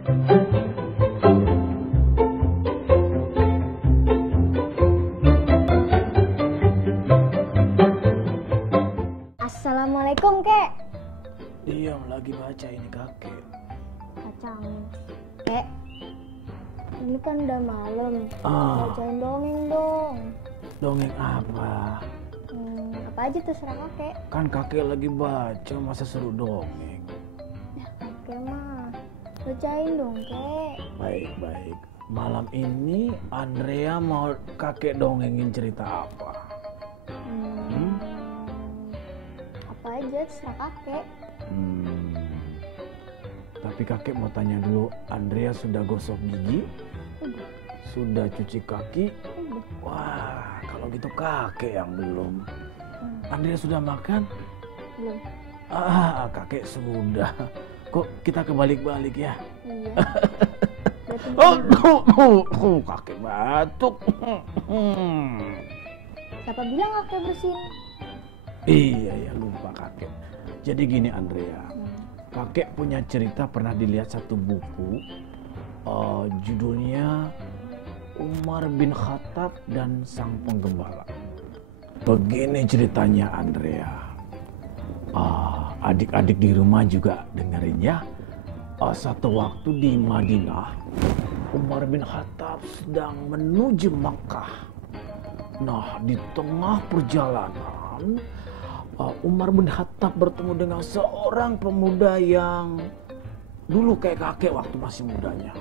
Assalamualaikum, Kek. Diam, lagi baca ini kakek. Kacang. Kek, ini kan udah malam. Bacain dongeng dong. Dongeng apa? Apa aja terserah kakek. Kan kakek lagi baca, masa seru dongeng? Ya, kakek mah. Bacain dong, Kek. Baik. Malam ini Andrea mau kakek dongengin cerita apa? Apa aja terserah kakek. Tapi kakek mau tanya dulu, Andrea sudah gosok gigi? Udah. Sudah cuci kaki? Udah. Wah, kalau gitu kakek yang belum. Andrea sudah makan? Belum. Kakek sudah. Kok kita kebalik-balik ya? Iya. Kakek batuk. Siapa bilang kakek bersin? Iya, lupa kakek. Jadi gini Andrea, kakek punya cerita pernah dilihat satu buku, judulnya Umar bin Khattab dan Sang Penggembala. Begini ceritanya Andrea, adik-adik di rumah juga dengerin ya. Satu waktu di Madinah, Umar bin Khattab sedang menuju Makkah. Nah, di tengah perjalanan, Umar bin Khattab bertemu dengan seorang pemuda yang dulu kayak kakek waktu masih mudanya.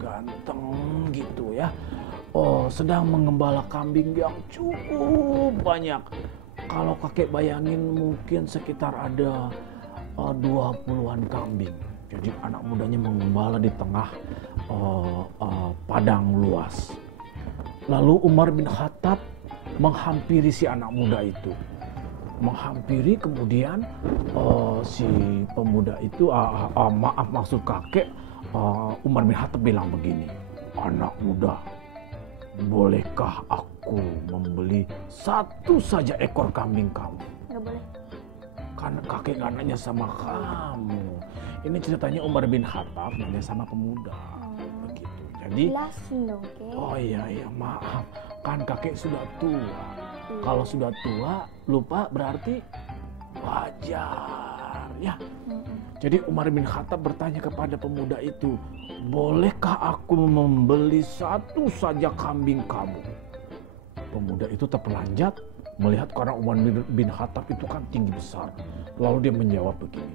Ganteng gitu ya. Sedang mengembala kambing yang cukup banyak. Kalau kakek bayangin mungkin sekitar ada 20-an kambing. Jadi anak mudanya mengembala di tengah padang luas. Lalu Umar bin Khattab menghampiri si anak muda itu. Menghampiri kemudian si pemuda itu, maksud kakek, Umar bin Khattab bilang begini, anak muda, bolehkah aku membeli satu saja ekor kambing kamu? Nggak boleh. Karena kakek nggak nanya sama kamu. Ini ceritanya Umar bin Khattab nanya sama pemuda. Begitu. Jadi, jelasin dong, Kek. oh iya, maaf. Kan kakek sudah tua. Kalau sudah tua, lupa berarti wajar ya. Jadi Umar bin Khattab bertanya kepada pemuda itu, bolehkah aku membeli satu saja kambing kamu? Pemuda itu terpelanjat melihat karena Umar bin Khattab itu kan tinggi besar. Lalu dia menjawab begini,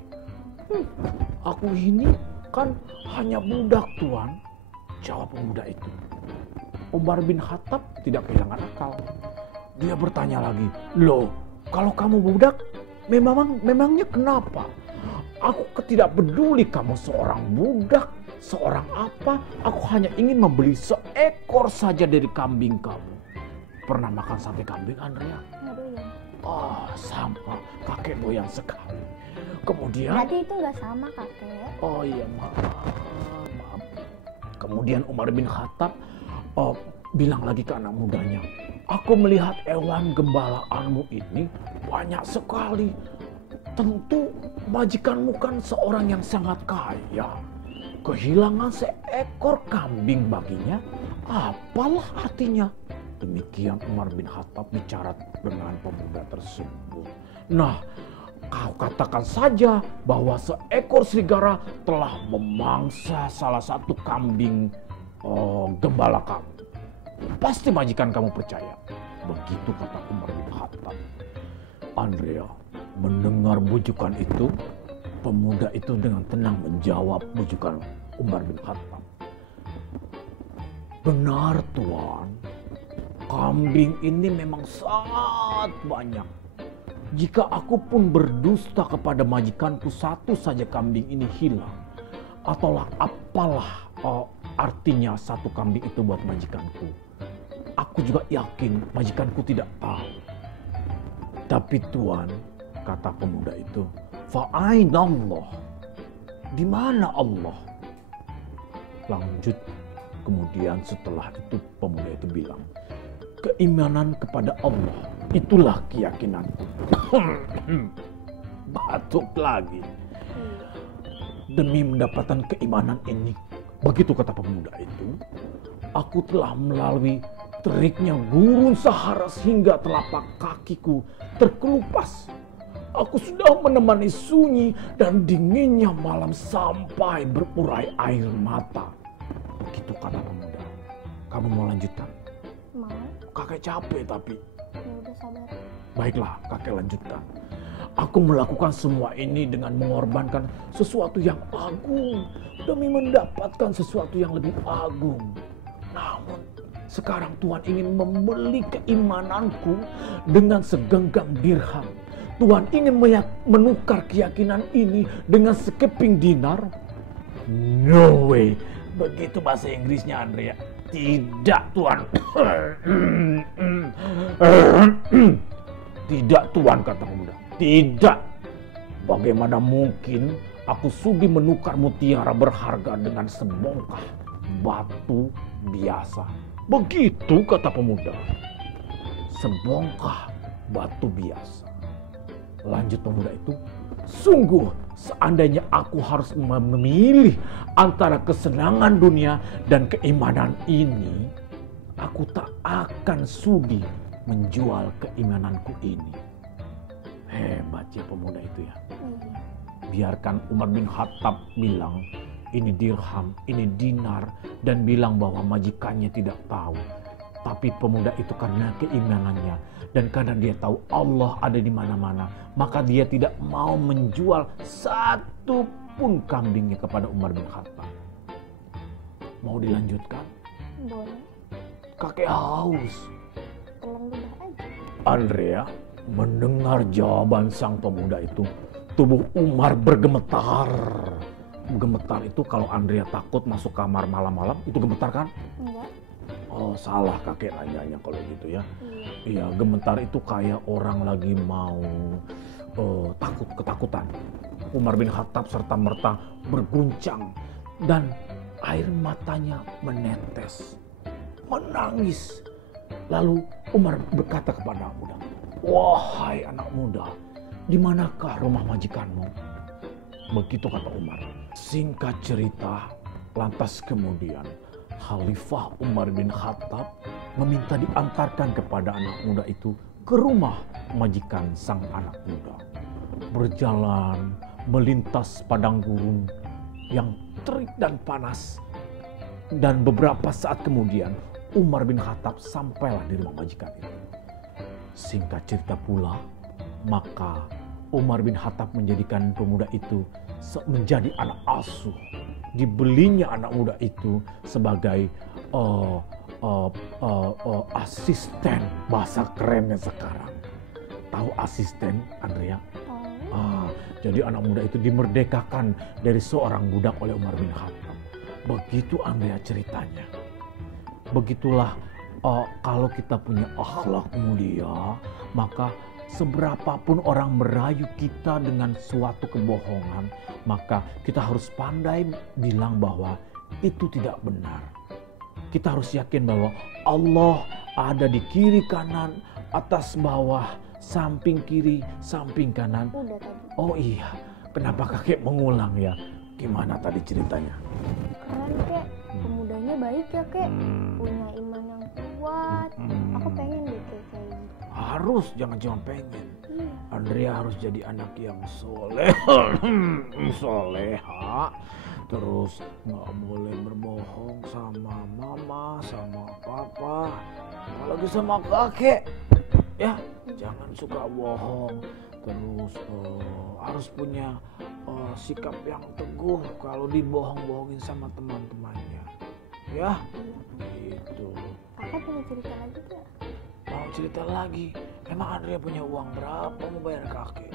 aku ini kan hanya budak tuan. Jawab pemuda itu. Umar bin Khattab tidak kehilangan akal. Dia bertanya lagi, loh kalau kamu budak, memangnya kenapa? Aku tidak peduli kamu seorang budak, seorang apa, aku hanya ingin membeli seekor saja dari kambing kamu. Pernah makan sate kambing, Andrea? Nggak doyan. Sama, kakek doyan sekali. Kemudian, Berarti itu nggak sama, kakek. oh iya maaf. Kemudian Umar bin Khattab bilang lagi ke anak mudanya, aku melihat hewan gembalaanmu ini banyak sekali. Tentu majikanmu kan seorang yang sangat kaya. Kehilangan seekor kambing baginya, apalah artinya? Demikian Umar bin Khattab bicara dengan pemuda tersebut. Nah, kau katakan saja bahwa seekor serigala telah memangsa salah satu kambing gembala kamu. Pasti majikan kamu percaya. Begitu kata Umar bin Khattab. Andrea mendengar bujukan itu, pemuda itu dengan tenang menjawab bujukan Umar bin Khattab. Benar tuan, kambing ini memang sangat banyak. Jika aku pun berdusta kepada majikanku satu saja kambing ini hilang, ataulah apalah artinya satu kambing itu buat majikanku. Aku juga yakin majikanku tidak tahu. Tapi tuan, kata pemuda itu, fa'ainallah, di mana Allah? Lanjut, kemudian setelah itu pemuda itu bilang, keimanan kepada Allah, itulah keyakinanku. Batuk lagi. Demi mendapatkan keimanan ini, Begitu kata pemuda itu, aku telah melalui teriknya gurun Sahara sehingga telapak kakiku terkelupas. Aku sudah menemani sunyi dan dinginnya malam sampai berurai air mata. Begitu kata pemuda. Kamu mau lanjutkan? Mau? Kakek capek tapi. Ya udah sabar. Baiklah, kakek lanjutkan. Aku melakukan semua ini dengan mengorbankan sesuatu yang agung demi mendapatkan sesuatu yang lebih agung. Namun sekarang Tuhan ingin membeli keimananku dengan segenggam dirham. Tuhan ingin menukar keyakinan ini dengan sekeping dinar. No way. Begitu bahasa Inggrisnya, Andrea. Tidak, Tuhan. Tidak, Tuhan, kata pemuda. Tidak. Bagaimana mungkin aku sudi menukar mutiara berharga dengan sebongkah batu biasa? Begitu kata pemuda. Sebongkah batu biasa. Lanjut pemuda itu, sungguh seandainya aku harus memilih antara kesenangan dunia dan keimanan ini, aku tak akan sudi menjual keimananku ini. Hebat ya pemuda itu ya. Biarkan Umar bin Khattab bilang ini dirham, ini dinar, dan bilang bahwa majikannya tidak tahu. Tapi pemuda itu karena keimanannya dan karena dia tahu Allah ada di mana-mana, maka dia tidak mau menjual satu pun kambingnya kepada Umar bin Khattab. Mau dilanjutkan? Boleh. Kakek haus. Telan ludah aja. Andrea mendengar jawaban sang pemuda itu, tubuh Umar bergemetar. Gemetar itu kalau Andrea takut masuk kamar malam-malam, itu gemetar kan? Enggak. Oh salah kakek nanyanya kalau gitu ya. Iya. Iya, gemetar itu kayak orang lagi mau ketakutan. Umar bin Khattab serta merta berguncang dan air matanya menetes, menangis. Lalu Umar berkata kepada anak muda, "Wahai anak muda, di manakah rumah majikanmu?" Begitu kata Umar. Singkat cerita, lantas kemudian Khalifah Umar bin Khattab meminta diantarkan kepada anak muda itu ke rumah majikan sang anak muda. Berjalan melintas padang gurun yang terik dan panas. Dan beberapa saat kemudian Umar bin Khattab sampailah di rumah majikan itu. Singkat cerita pula, maka Umar bin Khattab menjadikan pemuda itu menjadi anak asuh. Dibelinya anak muda itu sebagai asisten, bahasa kerennya sekarang. Tahu asisten, Andrea? Jadi anak muda itu dimerdekakan dari seorang budak oleh Umar bin Khattab. Begitu Andrea ceritanya. Begitulah kalau kita punya akhlak mulia, maka seberapapun orang merayu kita dengan suatu kebohongan, maka kita harus pandai bilang bahwa itu tidak benar. Kita harus yakin bahwa Allah ada di kiri kanan, atas bawah, samping kiri, samping kanan. Udah tadi. Oh iya, kenapa kakek mengulang ya? Gimana tadi ceritanya? Keren kek, pemudanya baik ya kek, punya iman yang kuat. Aku pengen deh kayak gitu. Harus, jangan cuma pengen. Andrea harus jadi anak yang soleh, soleha. Terus nggak boleh berbohong sama mama, sama papa, apalagi sama kakek. Ya, jangan suka bohong. Terus harus punya sikap yang teguh kalau dibohong-bohongin sama teman-temannya. Ya, gitu. Kakak punya cerita lagi gak? Mau cerita lagi? Emang Andrea punya uang berapa mau bayar kakek?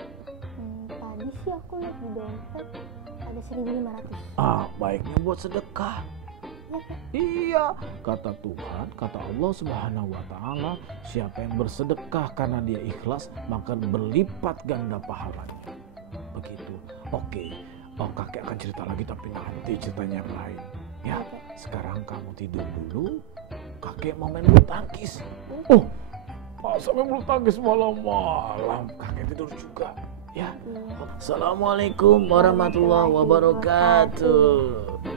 Tadi sih aku lihat di dompet ada 1.500. Baiknya buat sedekah. Ya kak? Iya, kata Tuhan, kata Allah Subhanahu wa Ta'ala, siapa yang bersedekah karena dia ikhlas, maka berlipat ganda pahalanya. Begitu. Oke. Kakek akan cerita lagi tapi nanti ceritanya yang lain. Ya, sekarang kamu tidur dulu. Kakek mau main bulu tangkis. Sampai bulu tangkis malam-malam. Kakek tidur juga. Ya. Assalamualaikum warahmatullahi wabarakatuh.